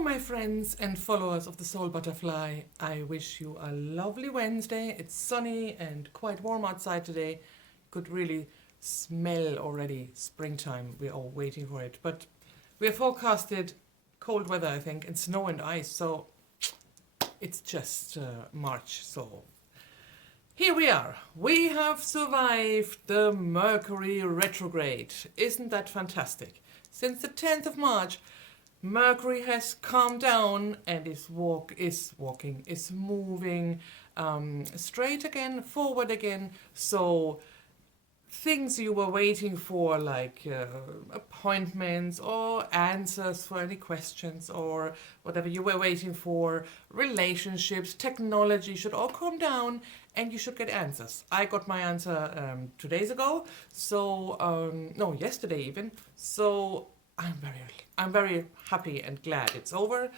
Hello, my friends and followers of the Soul Butterfly. I wish you a lovely Wednesday. It's sunny and quite warm outside today. Could really smell already springtime. We're all waiting for it. But we are forecasted cold weather, I think, and snow and ice. So it's just March. So here we are. We have survived the Mercury retrograde. Isn't that fantastic? Since the 10th of March, Mercury has calmed down and is moving straight again, forward again. So things you were waiting for, like appointments or answers for any questions or whatever you were waiting for, relationships, technology should all calm down and you should get answers. I got my answer 2 days ago, so no, yesterday even. So I'm very happy and glad it's over.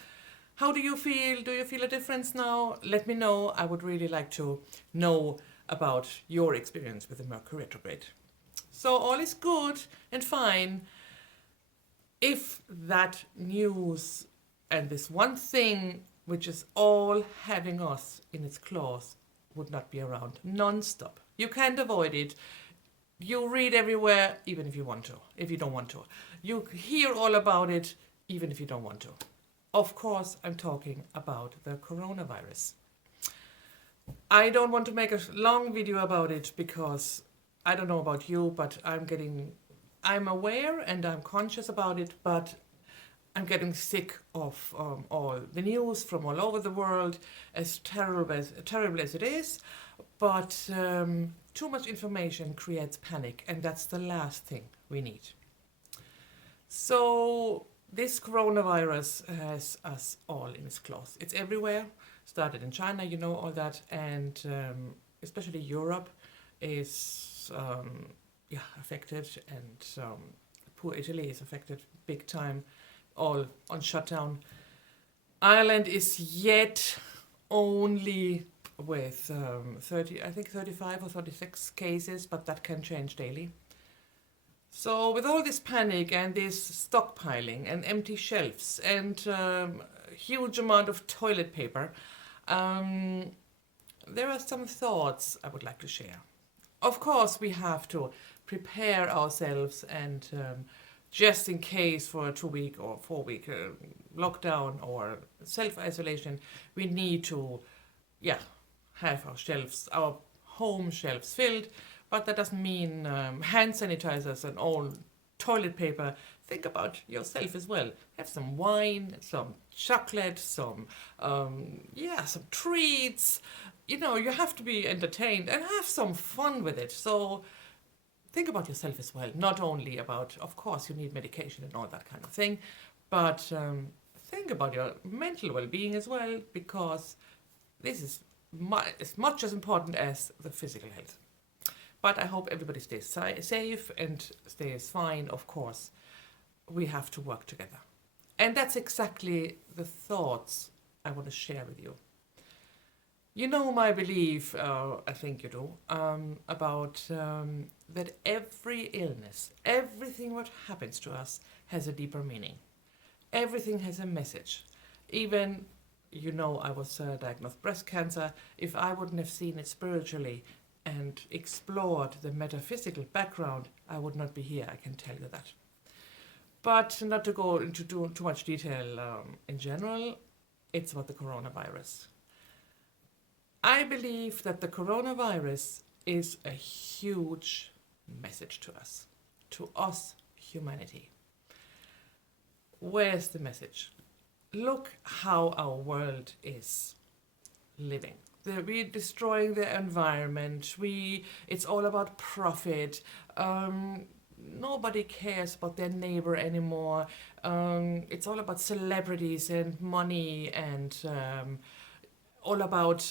How do you feel? Do you feel a difference now? Let me know. I would really like to know about your experience with the Mercury retrograde. So all is good and fine if that news and this one thing which is all having us in its claws would not be around non-stop. You can't avoid it. You read everywhere, even if you want to, if you don't want to. You hear all about it, even if you don't want to. Of course, I'm talking about the coronavirus. I don't want to make a long video about it because I don't know about you, but I'm aware and I'm conscious about it, but I'm getting sick of all the news from all over the world, as terrible as it is. But too much information creates panic, and that's the last thing we need. So this coronavirus has us all in its claws. It's everywhere. Started in China, you know all that, and especially Europe is affected, and poor Italy is affected big time, all on shutdown. Ireland is yet only with 35 or 36 cases, but that can change daily. So with all this panic and this stockpiling and empty shelves and huge amount of toilet paper, there are some thoughts I would like to share. Of course, we have to prepare ourselves and just in case for a 2-week or 4-week lockdown or self-isolation, we need to, have our home shelves filled, but that doesn't mean hand sanitizers and all toilet paper. Think about yourself as well. Have some wine, some chocolate, some treats. You know, you have to be entertained and have some fun with it. So think about yourself as well. Not only about, of course, you need medication and all that kind of thing, but think about your mental well-being as well, because this is as much as important as the physical health. But I hope everybody stays safe and stays fine. Of course, we have to work together. And that's exactly the thoughts I want to share with you. You know my belief, I think you do, about that every illness, everything what happens to us has a deeper meaning. Everything has a message. Even, I was diagnosed breast cancer. If I wouldn't have seen it spiritually and explored the metaphysical background, I would not be here, I can tell you that. But not to go into too much detail in general, it's about the coronavirus. I believe that the coronavirus is a huge message to us humanity. Where's the message? Look how our world is living. We're destroying the environment. It's all about profit. Nobody cares about their neighbor anymore. It's all about celebrities and money and all about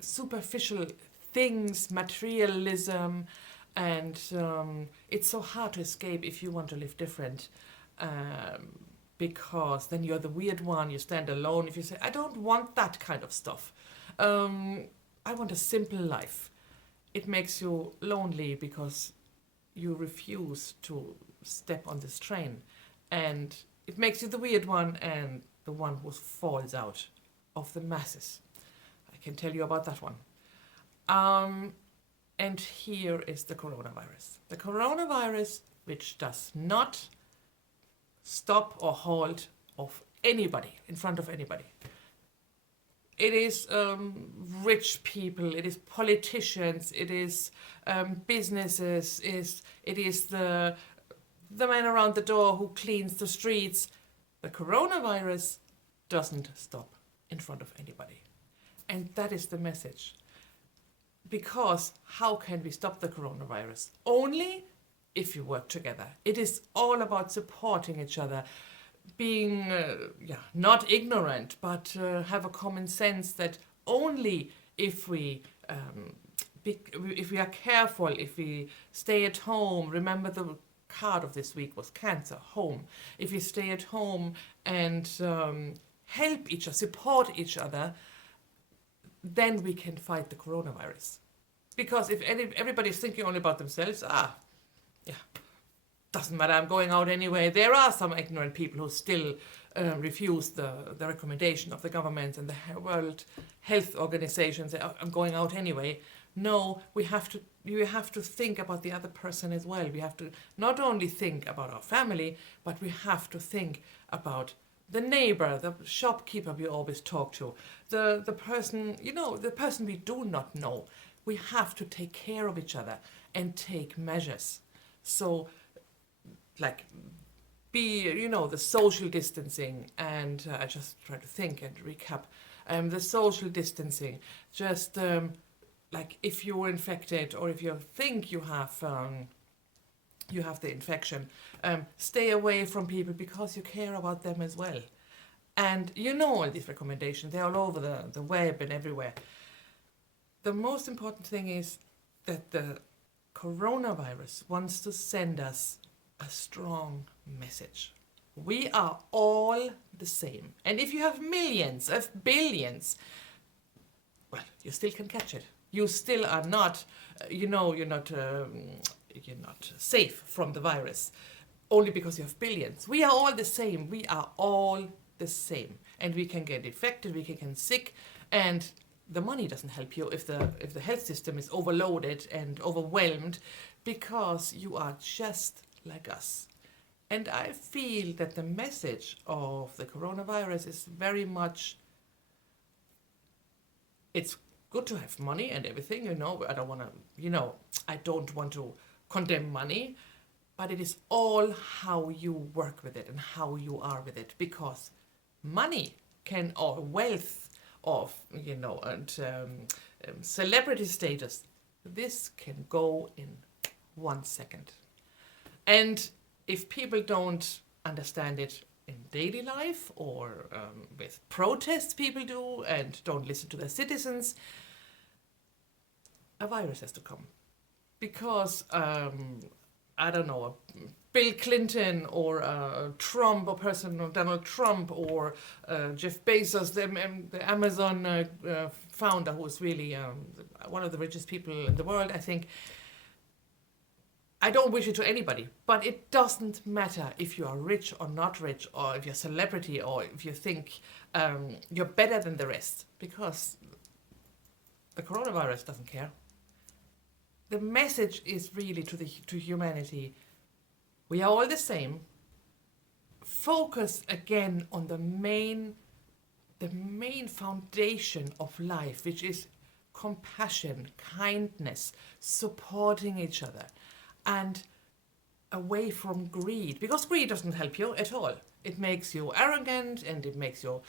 superficial things, materialism, and it's so hard to escape if you want to live different, because then you're the weird one, you stand alone. If you say, I don't want that kind of stuff, I want a simple life, it makes you lonely because you refuse to step on this train, and It makes you the weird one and the one who falls out of the masses. I can tell you about that one. And here is the coronavirus. The coronavirus, which does not stop or halt of anybody, in front of anybody. It is rich people, it is politicians, it is businesses, it is the man around the door who cleans the streets. The coronavirus doesn't stop in front of anybody. And that is the message. Because how can we stop the coronavirus? Only if you work together. It is all about supporting each other, being not ignorant, but have a common sense that only if we are careful, if we stay at home, remember the card of this week was cancer, home. If we stay at home and help each other, support each other, then we can fight the coronavirus. Because if everybody's thinking only about themselves, doesn't matter, I'm going out anyway. There are some ignorant people who still refuse the recommendation of the government and the World Health Organization, say, I'm going out anyway. No, you have to think about the other person as well. We have to not only think about our family, but we have to think about the neighbor, the shopkeeper we always talk to, the person, the person we do not know. We have to take care of each other and take measures. So, the social distancing, and I just try to think and recap. The social distancing, just if you're infected or if you think you have the infection, stay away from people because you care about them as well. And all these recommendations, they're all over the web and everywhere. The most important thing is that the coronavirus wants to send us a strong message. We are all the same. And if you have millions of billions, well, you still can catch it. You still are not, you're not safe from the virus only because you have billions. We are all the same. We are all the same. And we can get infected, we can get sick, and the money doesn't help you if the health system is overloaded and overwhelmed, because you are just like us. And I feel that the message of the coronavirus is very much, it's good to have money and everything, I don't want to condemn money, but it is all how you work with it and how you are with it, because money or wealth of, celebrity status, this can go in 1 second. And if people don't understand it in daily life or with protests people do and don't listen to their citizens, a virus has to come. Because, Bill Clinton or Trump, or Donald Trump, or Jeff Bezos, the Amazon founder, who is really one of the richest people in the world, I think. I don't wish it to anybody, but it doesn't matter if you are rich or not rich, or if you're a celebrity, or if you think you're better than the rest, because the coronavirus doesn't care. The message is really to humanity. We are all the same. Focus again on the main foundation of life, which is compassion, kindness, supporting each other, and away from greed, because greed doesn't help you at all. It makes you arrogant, and it makes your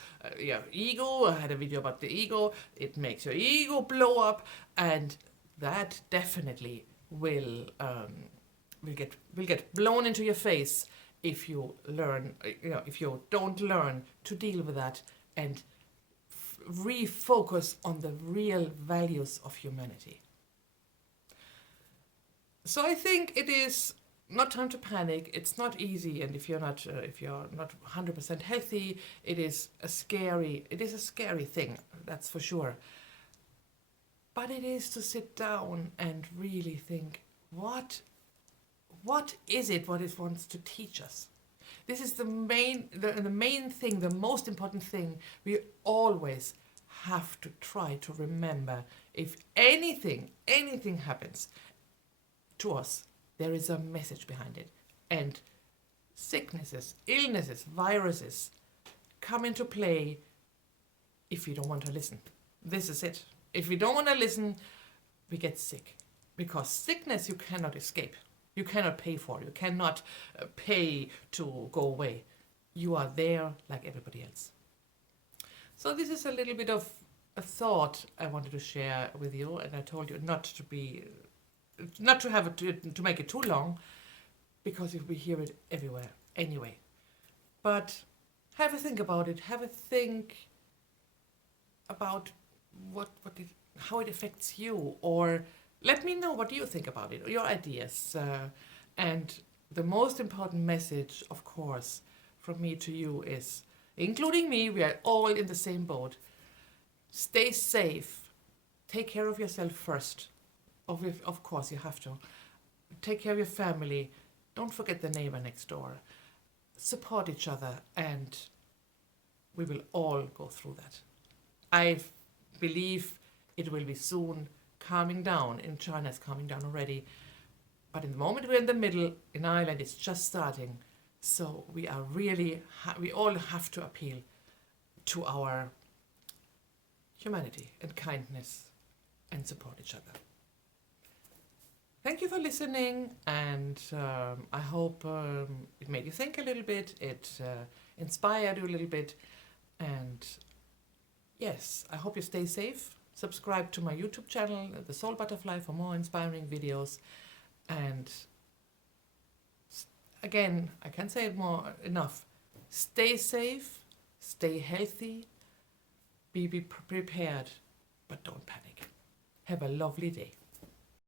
ego. I had a video about the ego. It makes your ego blow up, and that definitely will get blown into your face if you if you don't learn to deal with that and refocus on the real values of humanity. So I think it is not time to panic. It's not easy, and if you're not 100% healthy, it is a scary thing, that's for sure. But it is to sit down and really think, what is it what it wants to teach us? This is the main thing, the most important thing we always have to try to remember. If anything happens to us, there is a message behind it. And sicknesses, illnesses, viruses come into play if you don't want to listen. This is it. If we don't want to listen, we get sick. Because sickness you cannot escape. You cannot pay for. You cannot pay to go away. You are there like everybody else. So this is a little bit of a thought I wanted to share with you, and I told you not to make it too long, because we hear it everywhere anyway. But have a think about it. Have a think about how it affects you, or let me know what you think about it, or your ideas. And the most important message, of course, from me to you is, including me, we are all in the same boat. Stay safe. Take care of yourself first. Of course, you have to. Take care of your family. Don't forget the neighbor next door. Support each other, and we will all go through that. I believe it will be soon calming down. In China, it's calming down already. But in the moment we're in the middle, in Ireland, it's just starting. So we are really, we all have to appeal to our humanity and kindness and support each other. Thank you for listening, and I hope it made you think a little bit, it inspired you a little bit, and yes, I hope you stay safe. Subscribe to my YouTube channel, The Soul Butterfly, for more inspiring videos. And again, I can't say it enough. Stay safe, stay healthy, be prepared, but don't panic. Have a lovely day.